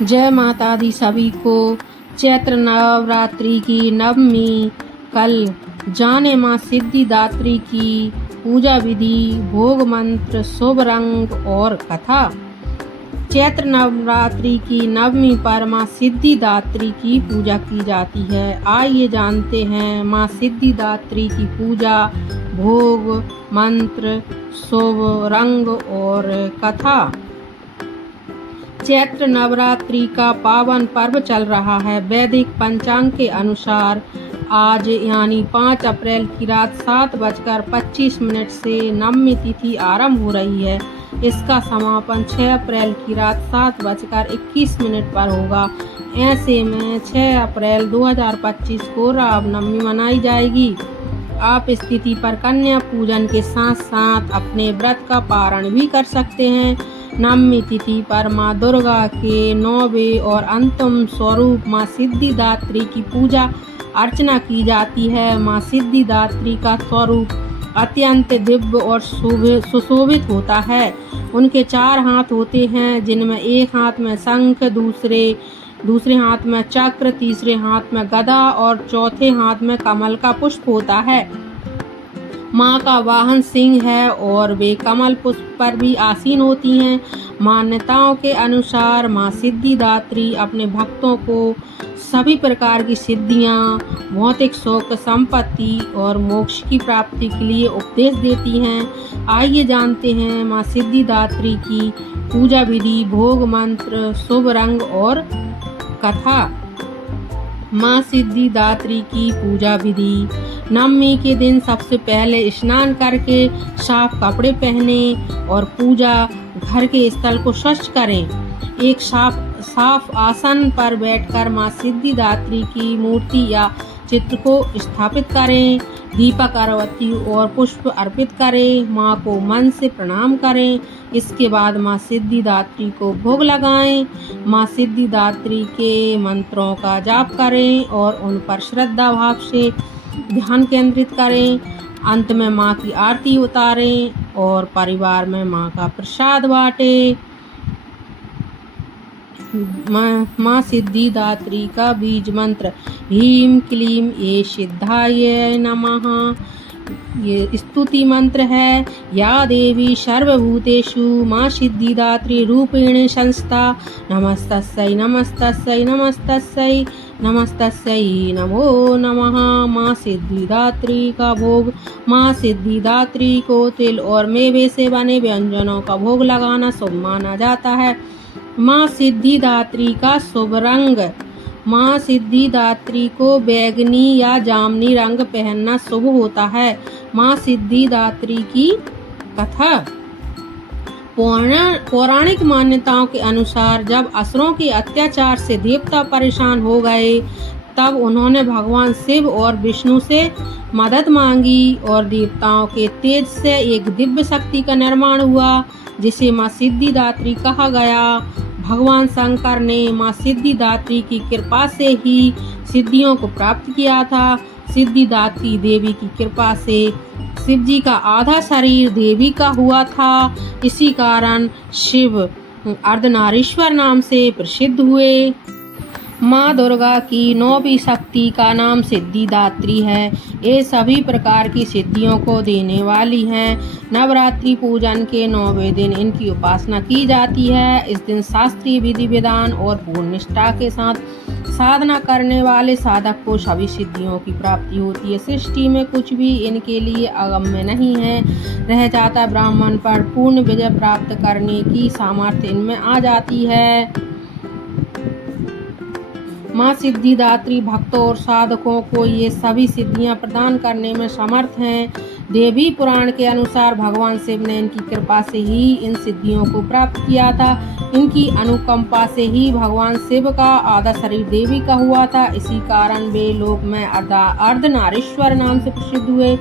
जय माता दी सभी को। चैत्र नवरात्रि की नवमी कल जाने माँ सिद्धिदात्री की पूजा विधि, भोग मंत्र, शुभ रंग और कथा। चैत्र नवरात्रि की नवमी पर माँ सिद्धिदात्री की पूजा की जाती है। आइए जानते हैं माँ सिद्धिदात्री की पूजा, भोग मंत्र, शुभ रंग और कथा। चैत्र नवरात्रि का पावन पर्व चल रहा है। वैदिक पंचांग के अनुसार आज यानी 5 अप्रैल की रात 7:25 से नवमी तिथि आरंभ हो रही है। इसका समापन 6 अप्रैल की रात 7:21 पर होगा। ऐसे में 6 अप्रैल 2025 को रामनवमी मनाई जाएगी। आप इस तिथि पर कन्या पूजन के साथ साथ अपने व्रत का पारण भी कर सकते हैं। नवमी तिथि पर माँ दुर्गा के 9वें और अंतिम स्वरूप माँ सिद्धिदात्री की पूजा अर्चना की जाती है। माँ सिद्धिदात्री का स्वरूप अत्यंत दिव्य और सुशोभित होता है। उनके 4 हाथ होते हैं, जिनमें एक हाथ में शंख, दूसरे हाथ में चक्र, तीसरे हाथ में गदा और चौथे हाथ में कमल का पुष्प होता है। माँ का वाहन सिंह है और वे कमल पुष्प पर भी आसीन होती हैं। मान्यताओं के अनुसार माँ सिद्धिदात्री अपने भक्तों को सभी प्रकार की सिद्धियाँ, भौतिक सुख, संपत्ति और मोक्ष की प्राप्ति के लिए उपदेश देती हैं। आइए जानते हैं माँ सिद्धिदात्री की पूजा विधि, भोग मंत्र, शुभ रंग और कथा। माँ सिद्धिदात्री की पूजा विधि। नवमी के दिन सबसे पहले स्नान करके साफ कपड़े पहने और पूजा घर के स्थल को स्वच्छ करें। एक साफ आसन पर बैठकर माँ सिद्धिदात्री की मूर्ति या चित्र को स्थापित करें। दीपक, अगरबत्ती और पुष्प अर्पित करें। माँ को मन से प्रणाम करें। इसके बाद माँ सिद्धिदात्री को भोग लगाएं। माँ सिद्धिदात्री के मंत्रों का जाप करें और उन पर श्रद्धा भाव से ध्यान केंद्रित करें। अंत में माँ की आरती उतारें और परिवार में माँ का प्रसाद बांटें। माँ सिद्धिदात्री का बीज मंत्र ह्रीं क्लीं ये सिद्धाय नमः। ये स्तुति मंत्र है। या देवी सर्वभूतेषु माँ सिद्धिदात्री रूपेण संस्था नमस्तस्यै नमस्तस्यै नमस्तस्यै नमस्तस्यै नमो नमः। माँ सिद्धिदात्री का भोग। माँ सिद्धिदात्री को तिल और मेवे से बने व्यंजनों का भोग लगाना शुभ माना जाता है। माँ सिद्धिदात्री का शुभ रंग। माँ सिद्धिदात्री को बैंगनी या जामुनी रंग पहनना शुभ होता है। माँ सिद्धिदात्री की कथा। पौराणिक मान्यताओं के अनुसार जब असुरों के अत्याचार से देवता परेशान हो गए, तब उन्होंने भगवान शिव और विष्णु से मदद मांगी और देवताओं के तेज से एक दिव्य शक्ति का निर्माण हुआ, जिसे माँ सिद्धिदात्री कहा गया। भगवान शंकर ने माँ सिद्धिदात्री की कृपा से ही सिद्धियों को प्राप्त किया था। सिद्धिदात्री देवी की कृपा से शिव जी का आधा शरीर देवी का हुआ था। इसी कारण शिव अर्धनारीश्वर नाम से प्रसिद्ध हुए। माँ दुर्गा की 9वीं शक्ति का नाम सिद्धिदात्री है। ये सभी प्रकार की सिद्धियों को देने वाली हैं। नवरात्रि पूजन के 9वें दिन इनकी उपासना की जाती है। इस दिन शास्त्रीय विधि विधान और पूर्ण निष्ठा के साथ साधना करने वाले साधक को सभी सिद्धियों की प्राप्ति होती है। सृष्टि में कुछ भी इनके लिए अगम्य नहीं है। रह जाता ब्राह्मण पर पूर्ण विजय प्राप्त करने की सामर्थ्य इनमें आ जाती है। माँ सिद्धिदात्री भक्तों और साधकों को ये सभी सिद्धियां प्रदान करने में समर्थ हैं। देवी पुराण के अनुसार भगवान शिव ने इनकी कृपा से ही इन सिद्धियों को प्राप्त किया था। इनकी अनुकंपा से ही भगवान शिव का आधा शरीर देवी का हुआ था। इसी कारण वे लोक में अर्धनारीश्वर नाम से प्रसिद्ध हुए।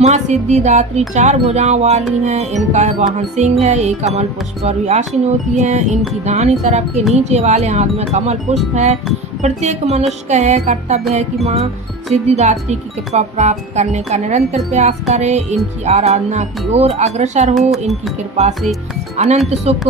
माँ सिद्धिदात्री 4 भुजाओं वाली हैं। इनका वाहन सिंह है। ये कमल पुष्प पर भी आसीन होती हैं। इनकी दाहिनी तरफ के नीचे वाले हाथ में कमल पुष्प है। प्रत्येक मनुष्य का यह कर्तव्य है कि माँ सिद्धिदात्री की कृपा प्राप्त करने का निरंतर प्रयास करे, इनकी आराधना की ओर अग्रसर हो। इनकी कृपा से अनंत सुख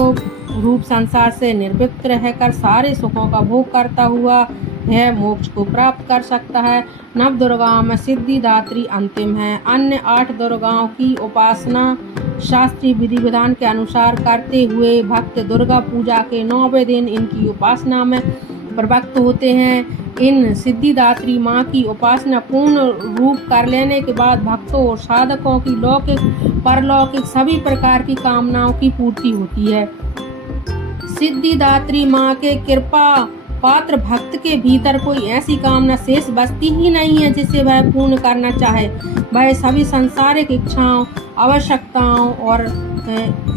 रूप संसार से निर्वृत्त रहकर सारे सुखों का भोग करता हुआ यह मोक्ष को प्राप्त कर सकता है। नव दुर्गाओं में सिद्धिदात्री अंतिम है। अन्य 8 दुर्गाओं की उपासना शास्त्रीय विधि विधान के अनुसार करते हुए भक्त दुर्गा पूजा के 9वें दिन इनकी उपासना में प्रवृत्त होते हैं। इन सिद्धिदात्री माँ की उपासना पूर्ण रूप कर लेने के बाद भक्तों और साधकों की लौकिक परलौकिक सभी प्रकार की कामनाओं की पूर्ति होती है। सिद्धिदात्री माँ के कृपा पात्र भक्त के भीतर कोई ऐसी कामना शेष बचती ही नहीं है जिसे वह पूर्ण करना चाहे। वह सभी सांसारिक इच्छाओं, आवश्यकताओं और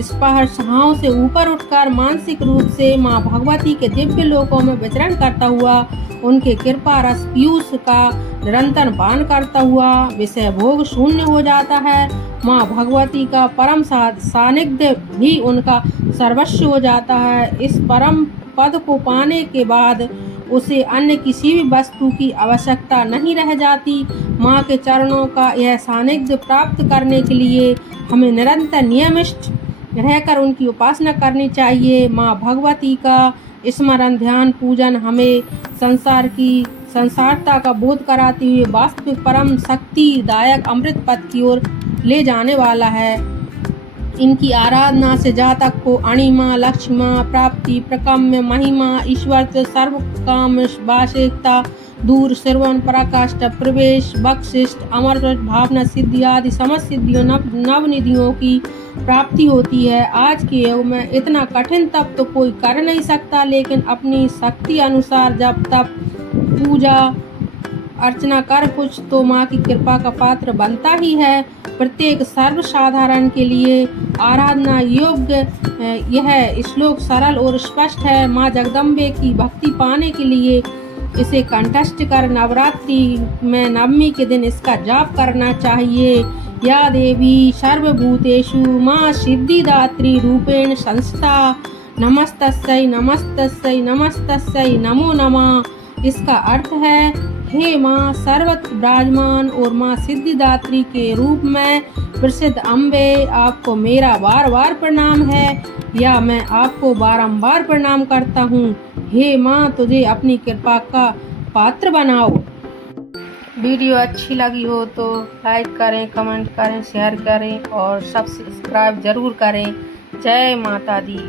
स्पर्धाओं से ऊपर उठकर मानसिक रूप से माँ भगवती के दिव्य लोकों में विचरण करता हुआ उनके कृपा रस पीयूष का निरंतर पान करता हुआ विषय भोग शून्य हो जाता है। माँ भगवती का परम सानिध्य भी उनका सर्वस्व हो जाता है। इस परम पद को पाने के बाद उसे अन्य किसी भी वस्तु की आवश्यकता नहीं रह जाती। माँ के चरणों का यह सानिध्य प्राप्त करने के लिए हमें निरंतर नियमित रहकर उनकी उपासना करनी चाहिए। माँ भगवती का स्मरण ध्यान पूजन हमें संसार की संसारता का बोध कराते हुए वास्तविक परम शक्तिदायक अमृत पद की ओर ले जाने वाला है। इनकी आराधना से जातक को अणिमा, लक्ष्मा, प्राप्ति, प्रकाम्य, महिमा, ईश्वर सर्व काम वासिकता, दूर श्रवण, पराकाष्ठ, प्रवेश, बख्शिष्ट, अमर भावना सिद्धि आदि समस्त सिद्धियों नवनिधियों की प्राप्ति होती है। आज के युग में इतना कठिन तप तो कोई कर नहीं सकता, लेकिन अपनी शक्ति अनुसार जब तप पूजा अर्चना कर कुछ तो माँ की कृपा का पात्र बनता ही है। प्रत्येक सर्वसाधारण के लिए आराधना योग्य यह श्लोक सरल और स्पष्ट है। माँ जगदम्बे की भक्ति पाने के लिए इसे कंठस्थ कर नवरात्रि में नवमी के दिन इसका जाप करना चाहिए। या देवी सर्वभूतेषु माँ सिद्धिदात्री रूपेण संस्था नमस्तस्यै नमस्तस्यै नमस्तस्यै नमो नमः। इसका अर्थ है, हे माँ सर्वत्र विराजमान और माँ सिद्धिदात्री के रूप में प्रसिद्ध अम्बे, आपको मेरा बार बार प्रणाम है या मैं आपको बारंबार प्रणाम करता हूँ। हे माँ तुझे अपनी कृपा का पात्र बनाओ। वीडियो अच्छी लगी हो तो लाइक करें, कमेंट करें, शेयर करें और सब्सक्राइब जरूर करें। जय माता दी।